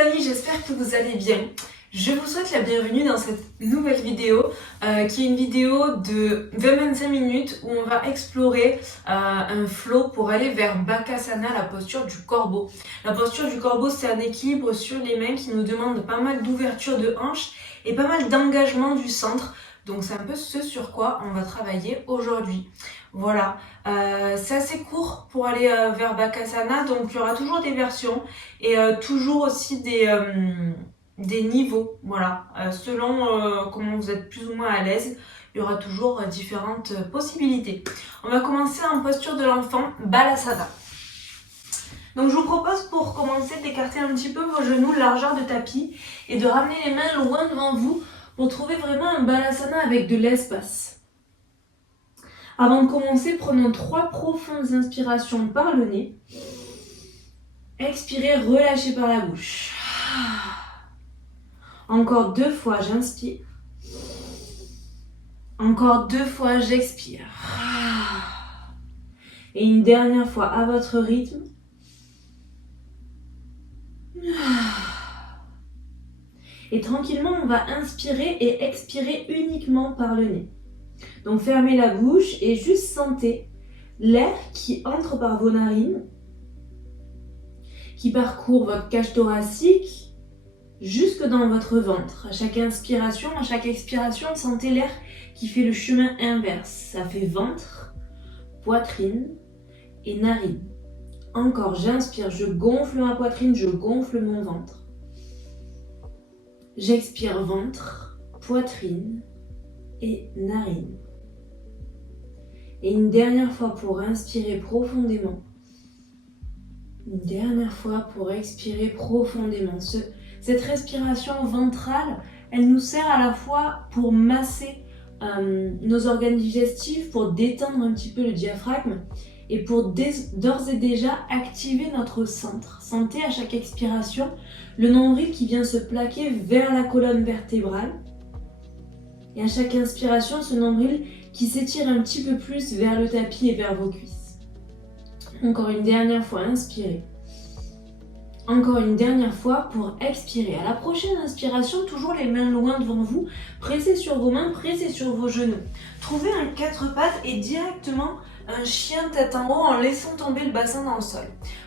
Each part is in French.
amis, j'espère que vous allez bien. Je vous souhaite la bienvenue dans cette nouvelle vidéo qui est une vidéo de 20-25 minutes où on va explorer un flow pour aller vers Bakasana, la posture du corbeau. La posture du corbeau, c'est un équilibre sur les mains qui nous demande pas mal d'ouverture de hanches et pas mal d'engagement du centre. Donc c'est un peu ce sur quoi on va travailler aujourd'hui. Voilà, c'est assez court pour aller vers Bakasana, donc il y aura toujours des versions et toujours aussi des niveaux, voilà. Selon comment vous êtes plus ou moins à l'aise, il y aura toujours différentes possibilités. On va commencer en posture de l'enfant, Balasana. Donc je vous propose pour commencer d'écarter un petit peu vos genoux, largeur de tapis, et de ramener les mains loin devant vous pour trouver vraiment un Balasana avec de l'espace. Avant de commencer, prenons 3 profondes inspirations par le nez. Expirez, relâchez par la bouche. Encore 2 fois, j'inspire. Encore 2 fois, j'expire. Et une dernière fois à votre rythme. Et tranquillement, on va inspirer et expirer uniquement par le nez. Donc fermez la bouche et juste sentez l'air qui entre par vos narines, qui parcourt votre cage thoracique jusque dans votre ventre. À chaque inspiration, à chaque expiration, sentez l'air qui fait le chemin inverse. Ça fait ventre, poitrine et narine. Encore, j'inspire, je gonfle ma poitrine, je gonfle mon ventre. J'expire, ventre, poitrine et narine. Et une dernière fois pour inspirer profondément. Une dernière fois pour expirer profondément. Cette respiration ventrale, elle nous sert à la fois pour masser nos organes digestifs, pour détendre un petit peu le diaphragme et pour d'ores et déjà activer notre centre. Sentez à chaque expiration le nombril qui vient se plaquer vers la colonne vertébrale. Et à chaque inspiration, ce nombril qui s'étire un petit peu plus vers le tapis et vers vos cuisses. Encore une dernière fois, inspirez. Encore une dernière fois pour expirer. À la prochaine inspiration, toujours les mains loin devant vous. Pressez sur vos mains, pressez sur vos genoux. Trouvez un 4 pattes et directement un chien tête en haut en laissant tomber le bassin dans le sol.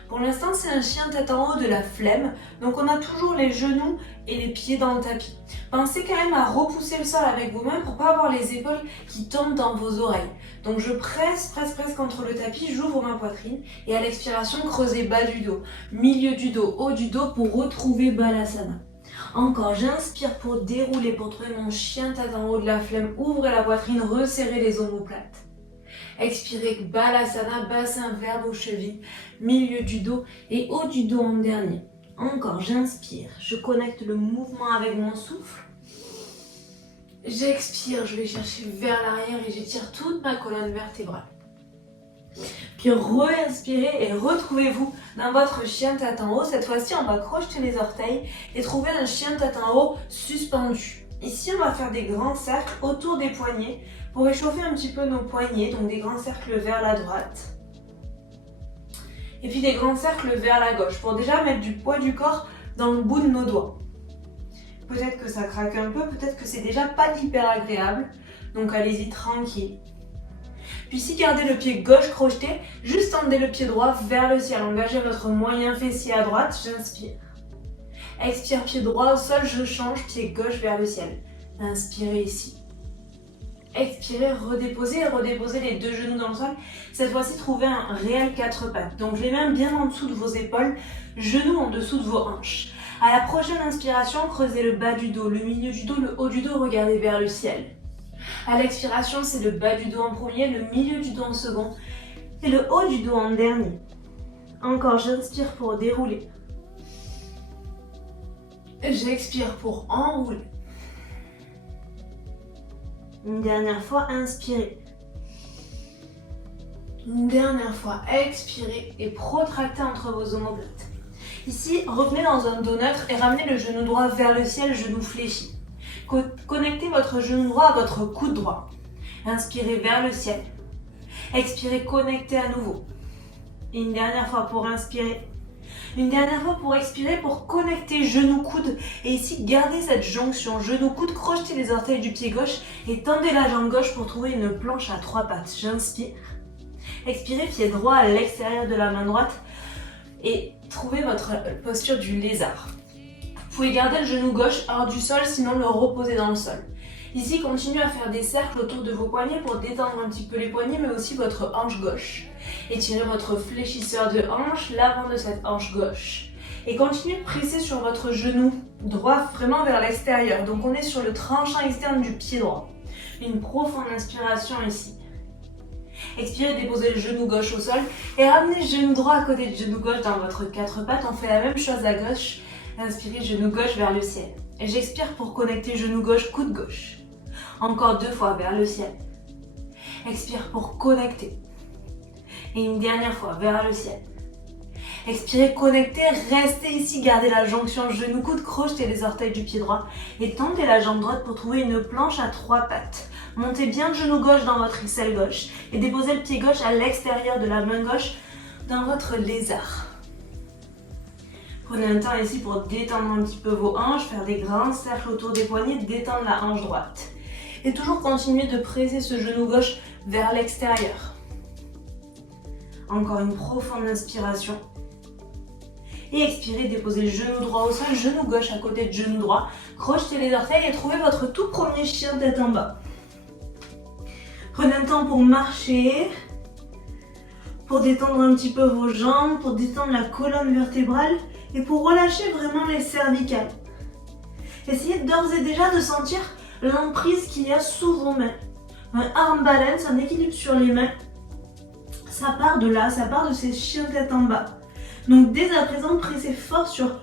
Pour l'instant, c'est un chien tête en haut de la flemme. Donc on a toujours les genoux et les pieds dans le tapis. Pensez quand même à repousser le sol avec vos mains pour pas avoir les épaules qui tombent dans vos oreilles. Donc je presse contre le tapis, j'ouvre ma poitrine et à l'expiration, creusez bas du dos, milieu du dos, haut du dos pour retrouver Balasana. Encore, j'inspire pour dérouler, pour trouver mon chien tête en haut de la flemme. Ouvrez la poitrine, resserrez les omoplates. Expirez, Balasana, bassin vers vos chevilles, milieu du dos et haut du dos en dernier. Encore, j'inspire, je connecte le mouvement avec mon souffle. J'expire, je vais chercher vers l'arrière et j'étire toute ma colonne vertébrale. Puis re-inspirez et retrouvez-vous dans votre chien tête en haut. Cette fois-ci, on va crocheter les orteils et trouver un chien tête en haut suspendu. Ici, on va faire des grands cercles autour des poignets pour réchauffer un petit peu nos poignets. Donc des grands cercles vers la droite. Et puis des grands cercles vers la gauche pour déjà mettre du poids du corps dans le bout de nos doigts. Peut-être que ça craque un peu, peut-être que c'est déjà pas hyper agréable. Donc allez-y tranquille. Puis si gardez le pied gauche crocheté, juste tendez le pied droit vers le ciel. Engagez votre moyen fessier à droite, j'inspire. Expire, pied droit au sol, je change, pied gauche vers le ciel. Inspirez ici. Expirez, redéposez et redéposez les 2 genoux dans le sol. Cette fois-ci, trouvez un réel 4 pattes. Donc les mains bien en dessous de vos épaules, genoux en dessous de vos hanches. À la prochaine inspiration, creusez le bas du dos, le milieu du dos, le haut du dos, regardez vers le ciel. À l'expiration, c'est le bas du dos en premier, le milieu du dos en second et le haut du dos en dernier. Encore, j'inspire pour dérouler. J'expire pour enrouler. Une dernière fois, inspirez. Une dernière fois, expirez et protractez entre vos omoplates. Ici, revenez dans un dos neutre et ramenez le genou droit vers le ciel, genou fléchi. Connectez votre genou droit à votre coude droit. Inspirez vers le ciel. Expirez, connectez à nouveau. Et une dernière fois pour inspirer. Une dernière fois pour expirer, pour connecter genou-coude. Et ici, gardez cette jonction genou-coude, crochetez les orteils du pied gauche et tendez la jambe gauche pour trouver une planche à 3 pattes. J'inspire. Expirez, pied droit à l'extérieur de la main droite et trouvez votre posture du lézard. Vous pouvez garder le genou gauche hors du sol, sinon le reposer dans le sol. Ici, continuez à faire des cercles autour de vos poignets pour détendre un petit peu les poignets, mais aussi votre hanche gauche. Étirez votre fléchisseur de hanche, l'avant de cette hanche gauche. Et continuez de presser sur votre genou droit vraiment vers l'extérieur. Donc on est sur le tranchant externe du pied droit. Une profonde inspiration ici. Expirez, déposez le genou gauche au sol et ramenez le genou droit à côté du genou gauche dans votre quatre pattes. On fait la même chose à gauche. Inspirez, genou gauche vers le ciel. Et j'expire pour connecter genou gauche, coude gauche. Encore 2 fois vers le ciel. Expire pour connecter. Et une dernière fois vers le ciel. Expirez, connectez, restez ici, gardez la jonction genou-coude, crochetez les orteils du pied droit et tendez la jambe droite pour trouver une planche à 3 pattes. Montez bien le genou gauche dans votre aisselle gauche et déposez le pied gauche à l'extérieur de la main gauche dans votre lézard. Prenez un temps ici pour détendre un petit peu vos hanches, faire des grands cercles autour des poignets, détendre la hanche droite. Et toujours continuer de presser ce genou gauche vers l'extérieur. Encore une profonde inspiration. Et expirez, déposez le genou droit au sol, genou gauche à côté de genou droit. Crochetez les orteils et trouvez votre tout premier chien tête en bas. Prenez un temps pour marcher, pour détendre un petit peu vos jambes, pour détendre la colonne vertébrale et pour relâcher vraiment les cervicales. Essayez d'ores et déjà de sentir l'emprise qu'il y a sous vos mains. Un arm balance, un équilibre sur les mains. Ça part de là, ça part de ces chiens tête en bas. Donc dès à présent, pressez fort sur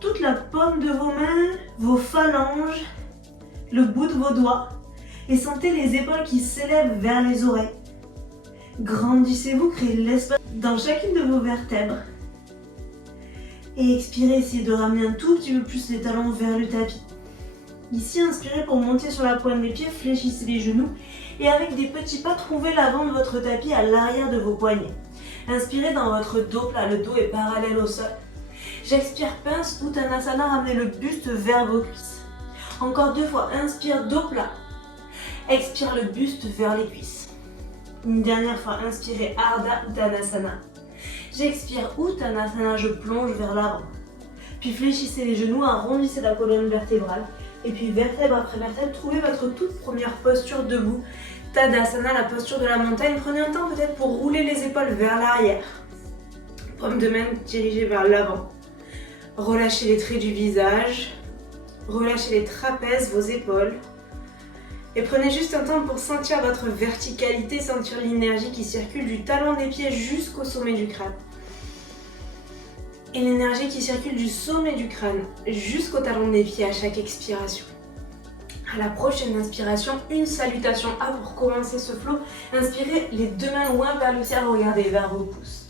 toute la paume de vos mains, vos phalanges, le bout de vos doigts. Et sentez les épaules qui s'élèvent vers les oreilles. Grandissez-vous, créez de l'espace dans chacune de vos vertèbres. Et expirez, essayez de ramener un tout petit peu plus les talons vers le tapis. Ici, inspirez pour monter sur la pointe des pieds, fléchissez les genoux. Et avec des petits pas, trouvez l'avant de votre tapis à l'arrière de vos poignets. Inspirez dans votre dos plat, le dos est parallèle au sol. J'expire, pince, Uttanasana, ramenez le buste vers vos cuisses. Encore 2 fois, inspire, dos plat. Expire le buste vers les cuisses. Une dernière fois, inspirez, Ardha Uttanasana. J'expire, Uttanasana, je plonge vers l'avant. Puis fléchissez les genoux, arrondissez la colonne vertébrale. Et puis vertèbre après vertèbre, trouvez votre toute première posture debout. Tadasana, la posture de la montagne. Prenez un temps peut-être pour rouler les épaules vers l'arrière. Paume de main dirigée vers l'avant. Relâchez les traits du visage. Relâchez les trapèzes, vos épaules. Et prenez juste un temps pour sentir votre verticalité, sentir l'énergie qui circule du talon des pieds jusqu'au sommet du crâne. Et l'énergie qui circule du sommet du crâne jusqu'au talon des pieds à chaque expiration. À la prochaine inspiration, une salutation A pour commencer ce flow. Inspirez les 2 mains loin vers le ciel, regardez vers vos pouces.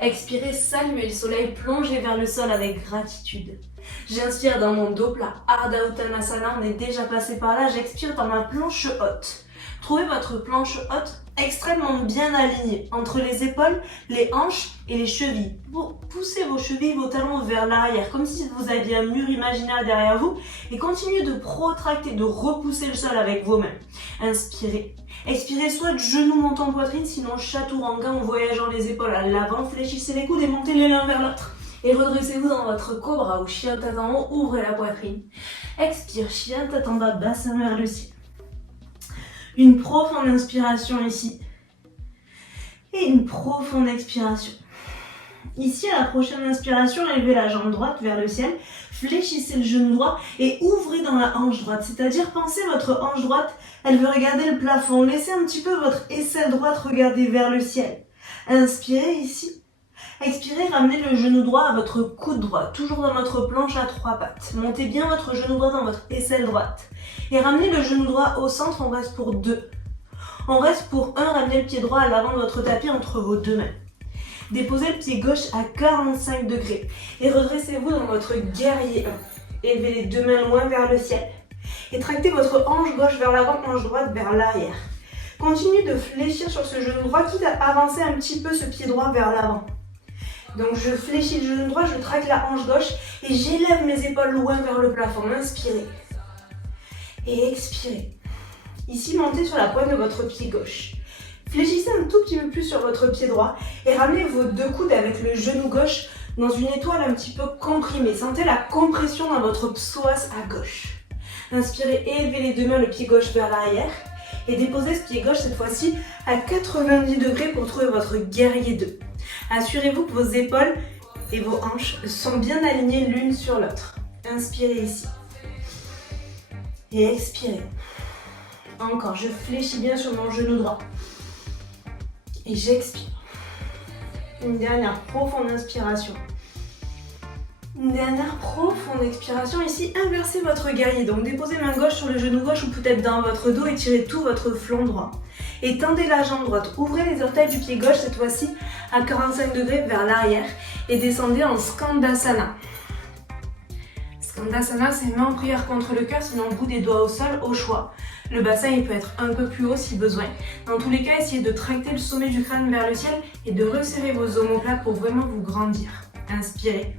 Expirez, saluez le soleil, plongez vers le sol avec gratitude. J'inspire dans mon dos plat, Ardha Uttanasana, on est déjà passé par là. J'expire dans ma planche haute. Trouvez votre planche haute extrêmement bien alignée entre les épaules, les hanches et les chevilles. Poussez vos chevilles, vos talons vers l'arrière, comme si vous aviez un mur imaginaire derrière vous. Et continuez de protracter, de repousser le sol avec vos mains. Inspirez. Expirez, soit genou montant poitrine, sinon chaturanga en voyageant les épaules à l'avant. Fléchissez les coudes et montez les l'un vers l'autre. Et redressez-vous dans votre cobra ou chien tête en haut, ouvrez la poitrine. Expire, chien tête en bas, bassin vers le ciel. Une profonde inspiration ici. Et une profonde expiration. Ici, à la prochaine inspiration, élevez la jambe droite vers le ciel. Fléchissez le genou droit et ouvrez dans la hanche droite. C'est-à-dire, pensez votre hanche droite, elle veut regarder le plafond. Laissez un petit peu votre aisselle droite regarder vers le ciel. Inspirez ici. Expirez, ramenez le genou droit à votre coude droit, toujours dans notre planche à 3 pattes. Montez bien votre genou droit dans votre aisselle droite. Et ramenez le genou droit au centre, on reste pour 2. On reste pour 1, ramenez le pied droit à l'avant de votre tapis entre vos 2 mains. Déposez le pied gauche à 45 degrés. Et redressez-vous dans votre guerrier 1. Élevez les 2 mains loin vers le ciel. Et tractez votre hanche gauche vers l'avant, hanche droite vers l'arrière. Continuez de fléchir sur ce genou droit, quitte à avancer un petit peu ce pied droit vers l'avant. Donc je fléchis le genou droit, je traque la hanche gauche et j'élève mes épaules loin vers le plafond. Inspirez. Et expirez. Ici, montez sur la pointe de votre pied gauche. Fléchissez un tout petit peu plus sur votre pied droit et ramenez vos deux coudes avec le genou gauche dans une étoile un petit peu comprimée. Sentez la compression dans votre psoas à gauche. Inspirez et élevez les deux mains, le pied gauche vers l'arrière. Et déposez ce pied gauche cette fois-ci à 90 degrés pour trouver votre guerrier 2. Assurez-vous que vos épaules et vos hanches sont bien alignées l'une sur l'autre. Inspirez ici. Et expirez. Encore, je fléchis bien sur mon genou droit. Et j'expire. Une dernière profonde inspiration. Une dernière profonde expiration. Ici, inversez votre guerrier. Donc déposez main gauche sur le genou gauche ou peut-être dans votre dos et tirez tout votre flanc droit. Et tendez la jambe droite. Ouvrez les orteils du pied gauche cette fois-ci à 45 degrés vers l'arrière. Et descendez en Skandasana. Skandasana, c'est main en prière contre le cœur, sinon bout des doigts au sol, au choix. Le bassin, il peut être un peu plus haut si besoin. Dans tous les cas, essayez de tracter le sommet du crâne vers le ciel et de resserrer vos omoplates pour vraiment vous grandir. Inspirez.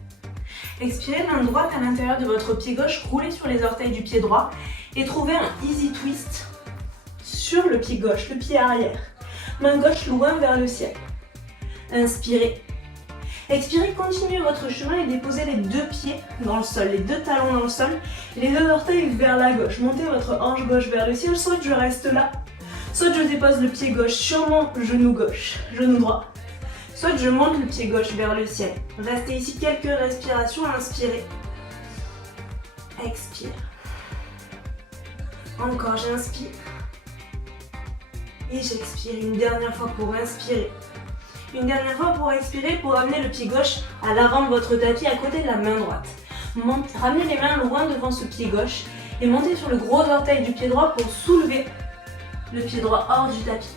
Expirez, main droite à l'intérieur de votre pied gauche, roulez sur les orteils du pied droit et trouvez un easy twist sur le pied gauche, le pied arrière. Main gauche loin vers le ciel. Inspirez. Expirez, continuez votre chemin et déposez les deux pieds dans le sol, les deux talons dans le sol, les deux orteils vers la gauche. Montez votre hanche gauche vers le ciel, soit je reste là, soit je dépose le pied gauche sur mon genou gauche, genou droit. Soit je monte le pied gauche vers le ciel. Restez ici quelques respirations, inspirez. Expire. Encore, j'inspire. Et j'expire une dernière fois pour inspirer. Une dernière fois pour expirer, pour amener le pied gauche à l'avant de votre tapis à côté de la main droite. Ramenez les mains loin devant ce pied gauche et montez sur le gros orteil du pied droit pour soulever le pied droit hors du tapis.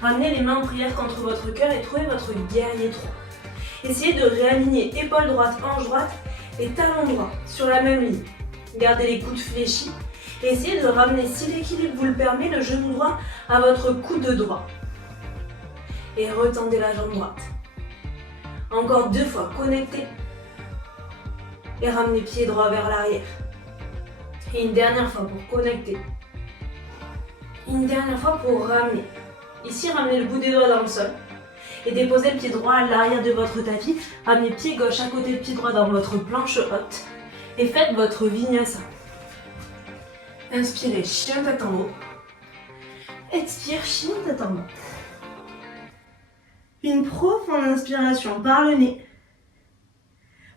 Ramenez les mains en prière contre votre cœur et trouvez votre guerrier 3. Essayez de réaligner épaule droite, hanche droite et talon droit sur la même ligne. Gardez les coudes fléchis et essayez de ramener, si l'équilibre vous le permet, le genou droit à votre coude droit. Et retendez la jambe droite. Encore 2 fois, connectez. Et ramenez pied droit vers l'arrière. Et une dernière fois pour connecter. Une dernière fois pour ramener. Ici, ramenez le bout des doigts dans le sol. Et déposez le pied droit à l'arrière de votre tapis. Ramenez pied gauche à côté de pied droit dans votre planche haute. Et faites votre vinyasa. Inspirez, chien tête en haut. Expire, chien tête en bas. Une profonde inspiration par le nez.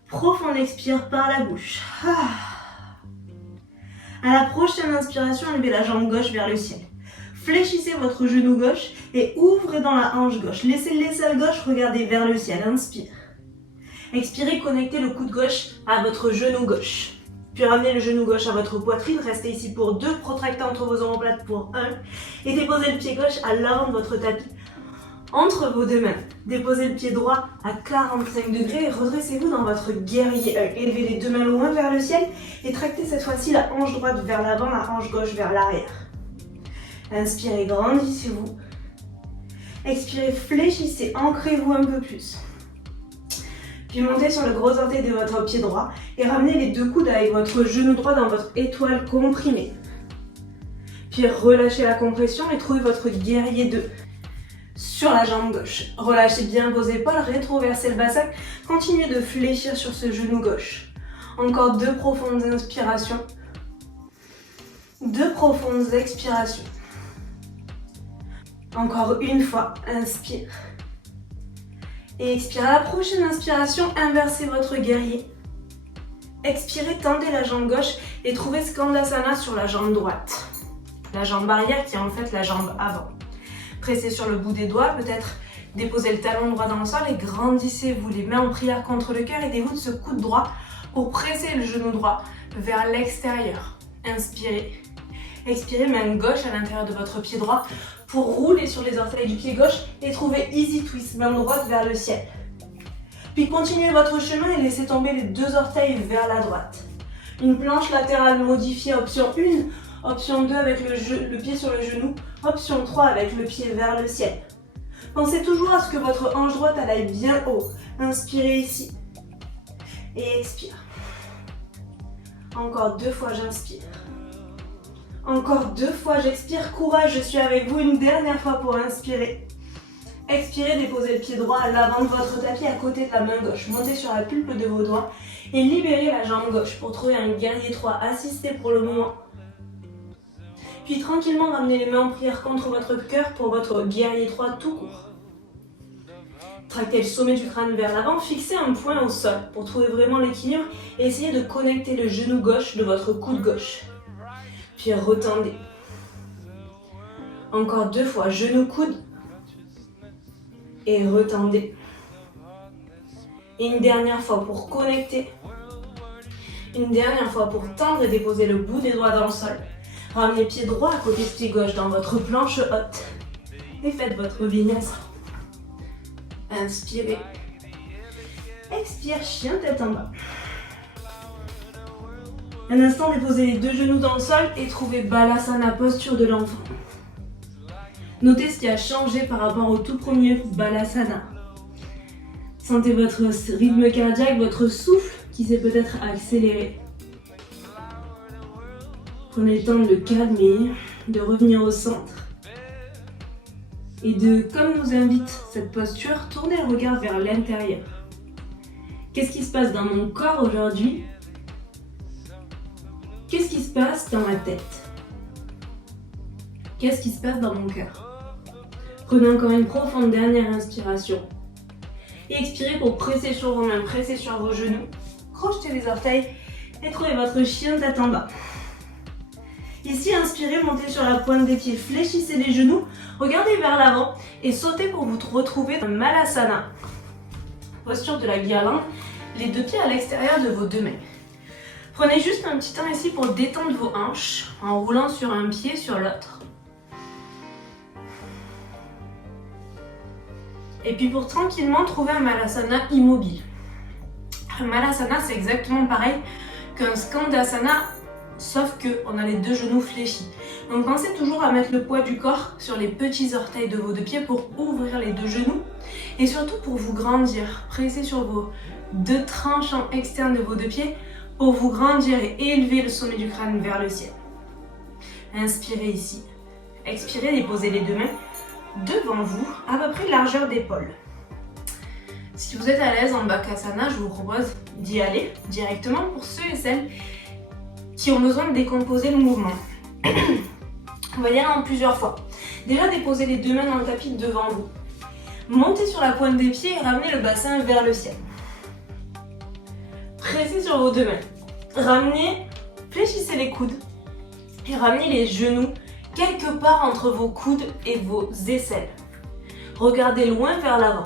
Profonde expire par la bouche. À la prochaine inspiration, levez la jambe gauche vers le ciel. Fléchissez votre genou gauche et ouvrez dans la hanche gauche. Laissez l'aisselle gauche regarder vers le ciel. Inspire. Expirez, connectez le coude gauche à votre genou gauche. Puis ramenez le genou gauche à votre poitrine. Restez ici pour 2. Protractez entre vos omoplates pour 1. Et déposez le pied gauche à l'avant de votre tapis. Entre vos deux mains, déposez le pied droit à 45 degrés et redressez-vous dans votre guerrier. Élevez les deux mains loin vers le ciel et tractez cette fois-ci la hanche droite vers l'avant, la hanche gauche vers l'arrière. Inspirez, grandissez-vous. Expirez, fléchissez, ancrez-vous un peu plus. Puis montez sur le gros orteil de votre pied droit et ramenez les deux coudes avec votre genou droit dans votre étoile comprimée. Puis relâchez la compression et trouvez votre guerrier 2. Sur la jambe gauche. Relâchez bien vos épaules, rétroversez le bassin. Continuez de fléchir sur ce genou gauche. Encore 2 profondes inspirations. 2 profondes expirations. Encore une fois, inspire. Et expirez. À la prochaine inspiration, inversez votre guerrier. Expirez, tendez la jambe gauche et trouvez Skandasana sur la jambe droite. La jambe arrière qui est en fait la jambe avant. Pressez sur le bout des doigts, peut-être déposez le talon droit dans le sol et grandissez-vous les mains en prière contre le cœur. Aidez-vous de ce coude droit pour presser le genou droit vers l'extérieur. Inspirez. Expirez, main gauche à l'intérieur de votre pied droit pour rouler sur les orteils du pied gauche et trouver easy twist, main droite vers le ciel. Puis continuez votre chemin et laissez tomber les 2 orteils vers la droite. Une planche latérale modifiée, option 1, option 2 avec le pied sur le genou, option 3 avec le pied vers le ciel. Pensez toujours à ce que votre hanche droite elle aille bien haut. Inspirez ici. Et expire. Encore 2 fois, j'inspire. Encore 2 fois, j'expire. Courage, je suis avec vous une dernière fois pour inspirer. Expirez, déposez le pied droit à l'avant de votre tapis à côté de la main gauche. Montez sur la pulpe de vos doigts et libérez la jambe gauche pour trouver un guerrier 3 assisté pour le moment. Puis tranquillement ramenez les mains en prière contre votre cœur pour votre guerrier 3 tout court. Tractez le sommet du crâne vers l'avant, fixez un point au sol pour trouver vraiment l'équilibre et essayez de connecter le genou gauche de votre coude gauche. Puis retendez. Encore 2 fois, genou coude. Et retendez. Et une dernière fois pour connecter. Une dernière fois pour tendre et déposer le bout des doigts dans le sol. Ramenez pied droit à côté de pied gauche dans votre planche haute. Et faites votre vinyasa. Inspirez. Expire, chien tête en bas. Un instant, déposez les 2 genoux dans le sol et trouvez Balasana, posture de l'enfant. Notez ce qui a changé par rapport au tout premier Balasana. Sentez votre rythme cardiaque, votre souffle qui s'est peut-être accéléré. Prenez le temps de le calmer, de revenir au centre. Et de, comme nous invite cette posture, tournez le regard vers l'intérieur. Qu'est-ce qui se passe dans mon corps aujourd'hui? Qu'est-ce qui se passe dans ma tête? Qu'est-ce qui se passe dans mon cœur? Prenez encore une profonde dernière inspiration. Et expirez pour presser sur vos mains, presser sur vos genoux. Crochetez les orteils et trouvez votre chien tête en bas. Ici, inspirez, montez sur la pointe des pieds, fléchissez les genoux, regardez vers l'avant et sautez pour vous retrouver dans Malasana. Posture de la guirlande, les 2 pieds à l'extérieur de vos 2 mains. Prenez juste un petit temps ici pour détendre vos hanches en roulant sur un pied sur l'autre. Et puis pour tranquillement trouver un Malasana immobile. Un Malasana, c'est exactement pareil qu'un Skandasana, sauf qu'on a les 2 genoux fléchis. Donc pensez toujours à mettre le poids du corps sur les petits orteils de vos 2 pieds pour ouvrir les 2 genoux. Et surtout pour vous grandir. Pressez sur vos 2 tranchants externes de vos 2 pieds pour vous grandir et élever le sommet du crâne vers le ciel. Inspirez ici. Expirez, déposez les 2 mains devant vous, à peu près largeur d'épaule. Si vous êtes à l'aise en Bakasana, je vous propose d'y aller directement pour ceux et celles qui ont besoin de décomposer le mouvement. On va y aller en plusieurs fois. Déjà, déposez les 2 mains dans le tapis devant vous. Montez sur la pointe des pieds et ramenez le bassin vers le ciel. Pressez sur vos 2 mains. Ramenez, fléchissez les coudes et ramenez les genoux quelque part entre vos coudes et vos aisselles. Regardez loin vers l'avant.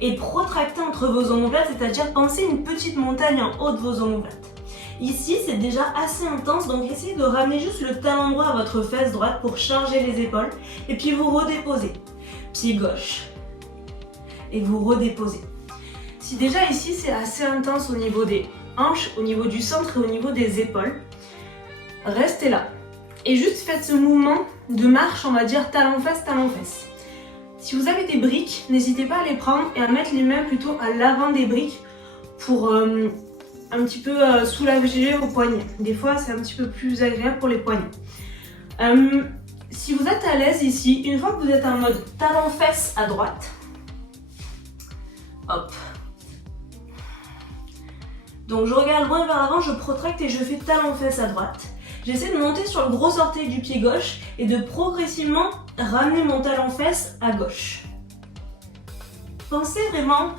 Et protractez entre vos omoplates, c'est-à-dire pensez une petite montagne en haut de vos omoplates. Ici, c'est déjà assez intense, donc essayez de ramener juste le talon droit à votre fesse droite pour charger les épaules. Et puis vous redéposez. Pied gauche. Et vous redéposez. Si déjà ici, c'est assez intense au niveau des hanches, au niveau du centre et au niveau des épaules, restez là. Et juste faites ce mouvement de marche, on va dire talon-fesse, talon-fesse. Si vous avez des briques, n'hésitez pas à les prendre et à mettre les mains plutôt à l'avant des briques pour un petit peu soulager vos poignets. Des fois, c'est un petit peu plus agréable pour les poignets. Si vous êtes à l'aise ici, une fois que vous êtes en mode talon-fesse à droite, hop. Donc je regarde loin vers l'avant, je protracte et je fais talon-fesse à droite. J'essaie de monter sur le gros orteil du pied gauche et de progressivement ramener mon talon-fesse à gauche. Pensez vraiment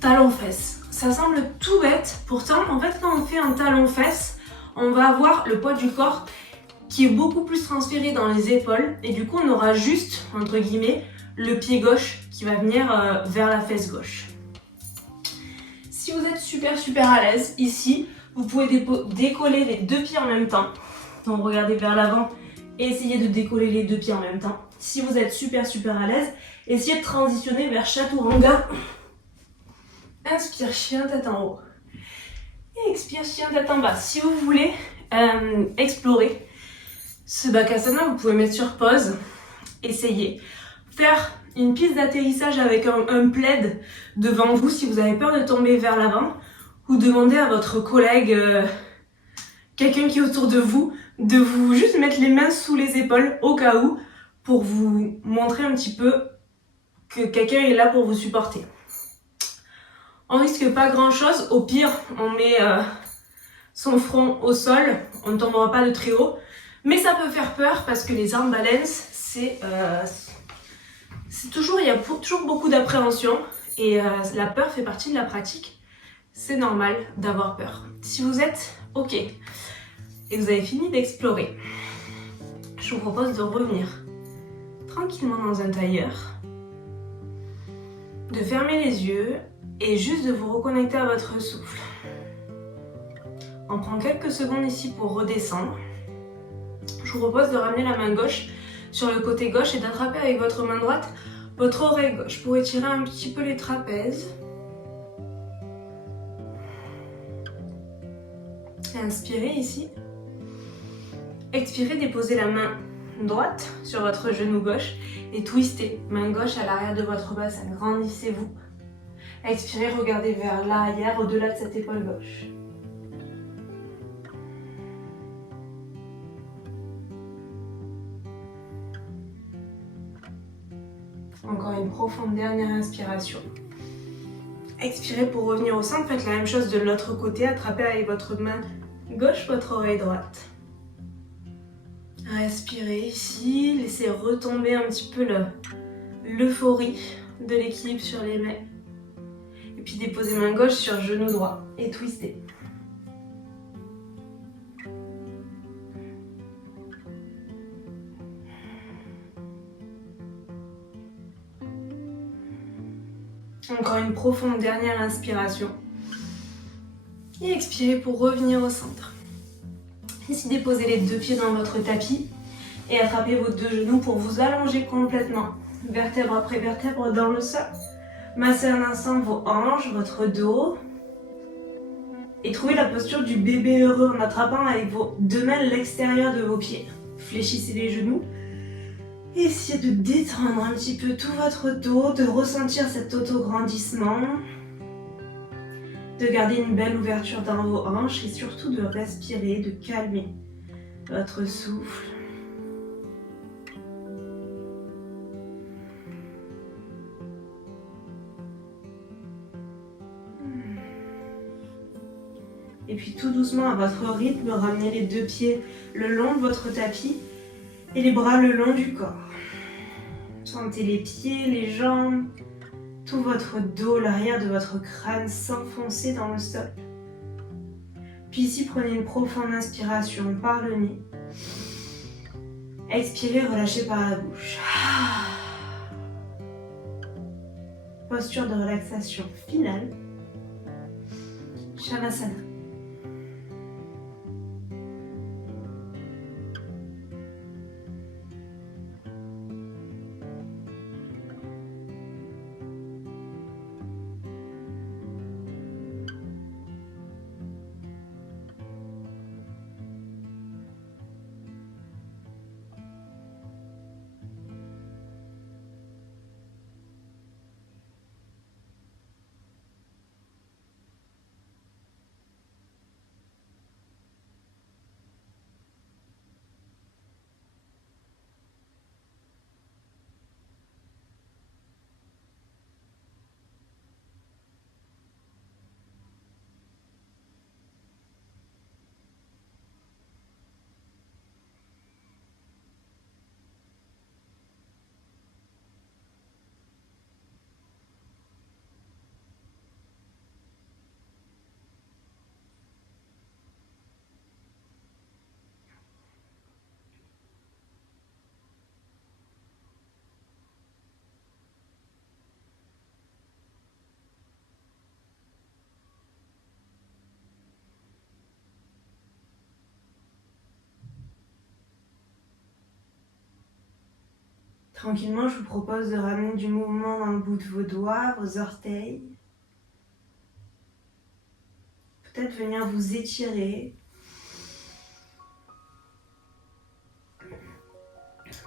talon-fesse. Ça semble tout bête, pourtant en fait quand on fait un talon-fesse, on va avoir le poids du corps qui est beaucoup plus transféré dans les épaules et du coup on aura juste, entre guillemets, le pied gauche qui va venir vers la fesse gauche. Si vous êtes super à l'aise, ici, vous pouvez décoller les 2 pieds en même temps. Donc regardez vers l'avant et essayez de décoller les 2 pieds en même temps. Si vous êtes super à l'aise, essayez de transitionner vers Chaturanga. Inspire, chien tête en haut. Et expire, chien tête en bas. Si vous voulez explorer ce Bakasana, vous pouvez mettre sur pause. Essayez. faire une piste d'atterrissage avec un plaid devant vous si vous avez peur de tomber vers l'avant, ou demander à votre collègue, quelqu'un qui est autour de vous vous juste mettre les mains sous les épaules au cas où, pour vous montrer un petit peu que quelqu'un est là pour vous supporter. On risque pas grand chose, au pire on met son front au sol, on ne tombera pas de très haut, mais ça peut faire peur parce que les arm balance il y a toujours beaucoup d'appréhension et la peur fait partie de la pratique. C'est normal d'avoir peur. Si vous êtes OK et que vous avez fini d'explorer, je vous propose de revenir tranquillement dans un tailleur, de fermer les yeux et juste de vous reconnecter à votre souffle. On prend quelques secondes ici pour redescendre. Je vous propose de ramener la main gauche sur le côté gauche et d'attraper avec votre main droite votre oreille gauche pour étirer un petit peu les trapèzes. Inspirez ici. Expirez, déposez la main droite sur votre genou gauche et twistez. Main gauche à l'arrière de votre bassin. Grandissez-vous. Expirez, regardez vers l'arrière, au-delà de cette épaule gauche. Encore une profonde dernière inspiration. Expirez pour revenir au centre. Faites la même chose de l'autre côté. Attrapez avec votre main gauche votre oreille droite. Respirez ici. Laissez retomber un petit peu l'euphorie de l'équilibre sur les mains. Et puis déposez main gauche sur genou droit et twistez. Encore une profonde dernière inspiration. Et expirez pour revenir au centre. Ici, déposez les deux pieds dans votre tapis et attrapez vos deux genoux pour vous allonger complètement. Vertèbre après vertèbre dans le sol. Massez un instant vos hanches, votre dos. Et trouvez la posture du bébé heureux en attrapant avec vos deux mains l'extérieur de vos pieds. Fléchissez les genoux. Essayez de détendre un petit peu tout votre dos, de ressentir cet auto-grandissement, de garder une belle ouverture dans vos hanches et surtout de respirer, de calmer votre souffle. Et puis tout doucement à votre rythme, ramenez les deux pieds le long de votre tapis et les bras le long du corps. Sentez les pieds, les jambes, tout votre dos, l'arrière de votre crâne s'enfoncer dans le sol. Puis ici, prenez une profonde inspiration par le nez. Expirez, relâchez par la bouche. Posture de relaxation finale. Shavasana. Tranquillement, je vous propose de ramener du mouvement dans le bout de vos doigts, vos orteils. Peut-être venir vous étirer.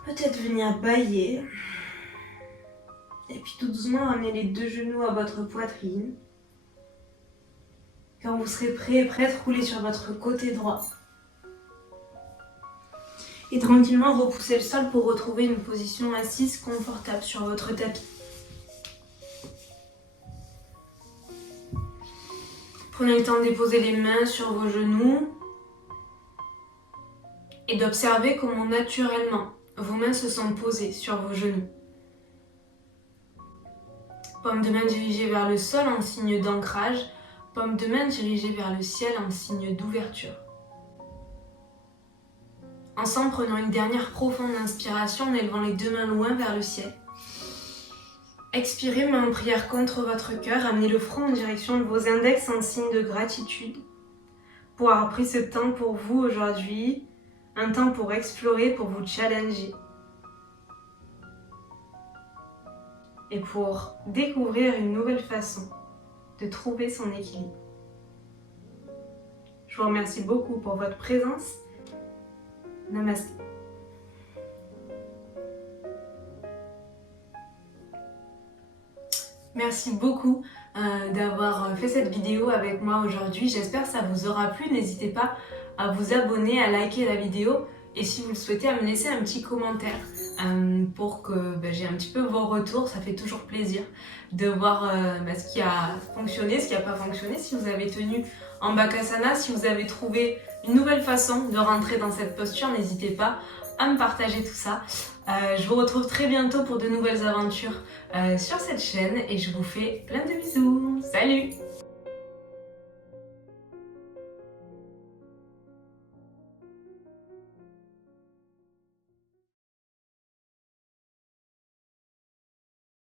Peut-être venir bâiller. Et puis tout doucement, ramenez les 2 genoux à votre poitrine. Quand vous serez prête, roulez sur votre côté droit. Et tranquillement, repoussez le sol pour retrouver une position assise confortable sur votre tapis. Prenez le temps de déposer les mains sur vos genoux et d'observer comment naturellement vos mains se sont posées sur vos genoux. Paume de main dirigée vers le sol en signe d'ancrage, paume de main dirigée vers le ciel en signe d'ouverture. Ensemble, prenons une dernière profonde inspiration en élevant les 2 mains loin vers le ciel. Expirez, main en prière contre votre cœur, amenez le front en direction de vos index en signe de gratitude pour avoir pris ce temps pour vous aujourd'hui, un temps pour explorer, pour vous challenger et pour découvrir une nouvelle façon de trouver son équilibre. Je vous remercie beaucoup pour votre présence. Namasté. Merci beaucoup d'avoir fait cette vidéo avec moi aujourd'hui. J'espère que ça vous aura plu. N'hésitez pas à vous abonner, à liker la vidéo et si vous le souhaitez, à me laisser un petit commentaire pour que j'ai un petit peu vos retours. Ça fait toujours plaisir de voir ce qui a fonctionné, ce qui n'a pas fonctionné. Si vous avez tenu en Bakasana, si vous avez trouvé une nouvelle façon de rentrer dans cette posture, n'hésitez pas à me partager tout ça. Je vous retrouve très bientôt pour de nouvelles aventures sur cette chaîne et je vous fais plein de bisous. Salut!